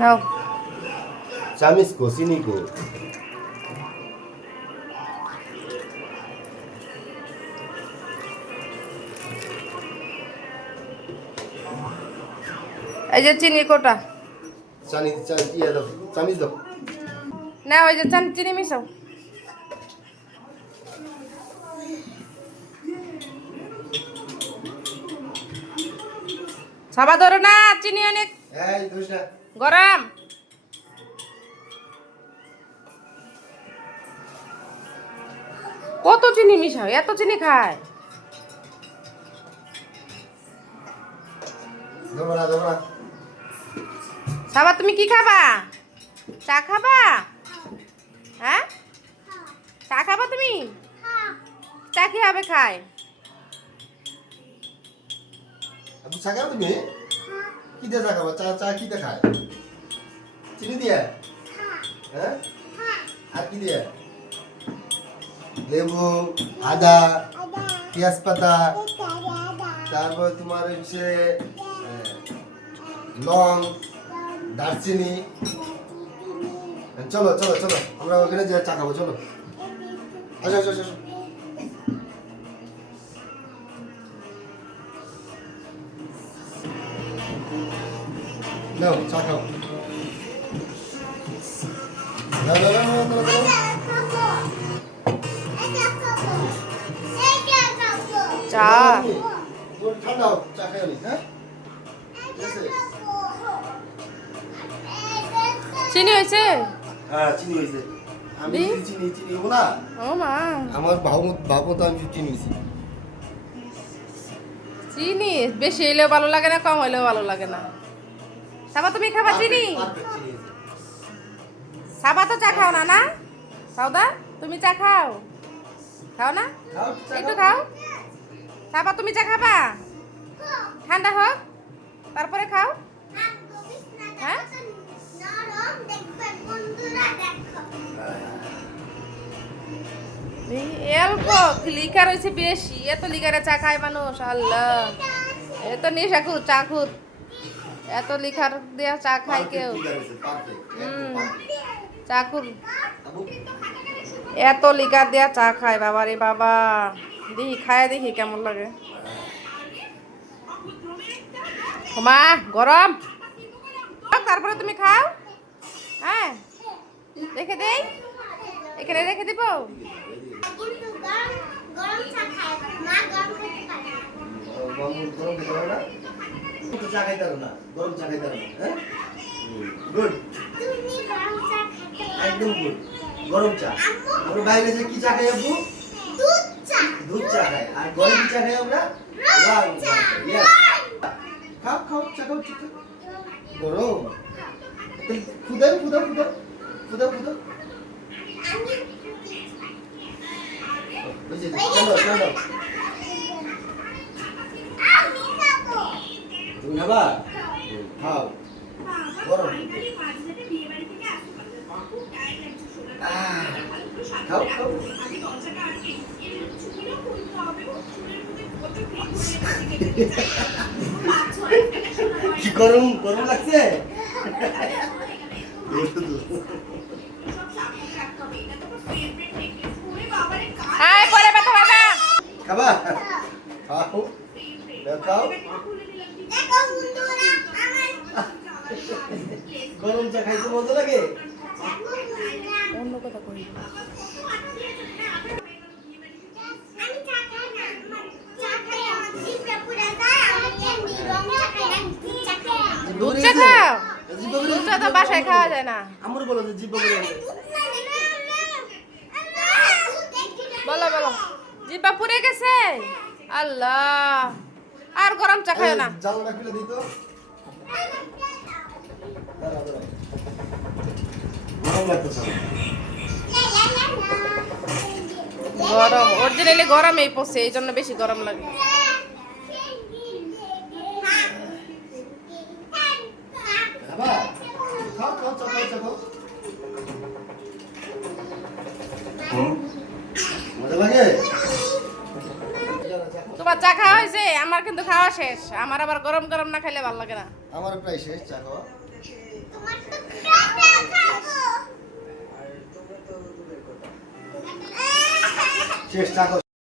নাও चामीस को चीनी को এই যে চিনি কোটা चानी ये दो चामीस दो না ওই যে চিনি মিশাও সাবা ধরো না চিনি অনেক এই দুইটা গরম কত চিনি মিশাও এত চিনি খায় দোবরা সাবা তুমি কি খাবা চা খাবা হ্যাঁ চা খাবা তুমি চা কি হবে খায় अब चाका तुम्ही की दे चाका चा चा की दे खाय चीनी दिया हैं আর কি দিয়ে লেবু আদা পেঁয়াজ পাতা তারপর তোমার হচ্ছে লং দারচিনি চলো চলো চলো আমরা ওখানে যে চা খাবো চলো আসো আসো আসো নাও চা খাও না না না না চা ঠান্ডা হোক চা খাই নি হ্যাঁ চিনি হয়েছে হ্যাঁ চিনি হয়েছে আমি দি? চিনি চিনি হবো না ও মা আমার বাবু তো আমি চিনি হয়েছি চিনি বেশি হইলেও ভালো লাগে না কম হইলেও ভালো লাগে না সাবা তুমি খাবা চিনি সাবা তো চা খাও না না সাউদা তুমি চা খাও খাও না একটু খাও সাবা তুমি চা খাবা ঠান্ডা হোক তারপরে খাও হ্যাঁ অল্প লিকার হয়েছে বেশি এত লিকারে চা খায় মানুষ আল্লাহ এত নেশাখুর চাখুর এত লিখার দেয়া চা খায় কেউ চাখুর এত লিকার দেয়া চা খায় বাবা রে বাবা দেখি খায় দেখি কেমন লাগে মা গরম তারপরে তুমি খাও হ্যাঁ রেখে দেই এখানে রেখে দিব চা খাইতে পারো না গরম চা খাইতে পারো না হ্যাঁ গুড একদম গুড গরম চা আমরা বাইরে যে কি চা খাই আপু দুধ চা খাই আর গরম চা খাই আমরা লাল চা ইয়েস খাও খাও চা খাও ঠিক গরম ফুদাও ফুদাও ফুদাও ফুদাও ফুদাও বুঝে চলো চলো তুমি খাবা খাও গরম খাও খাও কি গরম গরম লাগছে হাই পরে ব্যথা বাবা খাবা খাও খাও গরম চা খাইতে মজা লাগে অন্য কথা কই দুধ চা খাও দুধ চা তো বাসায় খাওয়া যায় না আমার বলো যে জিব্বা করে বলো বলো জিব্বা পুড়ে গেছে আল্লাহ আর গরম চা খায় না জানলা খুলে দিই তো গরম লাগতেছে গরম অরিজিনালি গরম এই পড়ছে এই জন্য বেশি গরম লাগে খাবা খাও খাও চা খাও চা খাও মজা লাগে তোমার চা খাওয়া হয়েছে আমার কিন্তু খাওয়া শেষ আমার আবার গরম গরম না খাইলে ভালো লাগে না আমার প্রায় শেষ চা খাওয়া শেষ চা খাও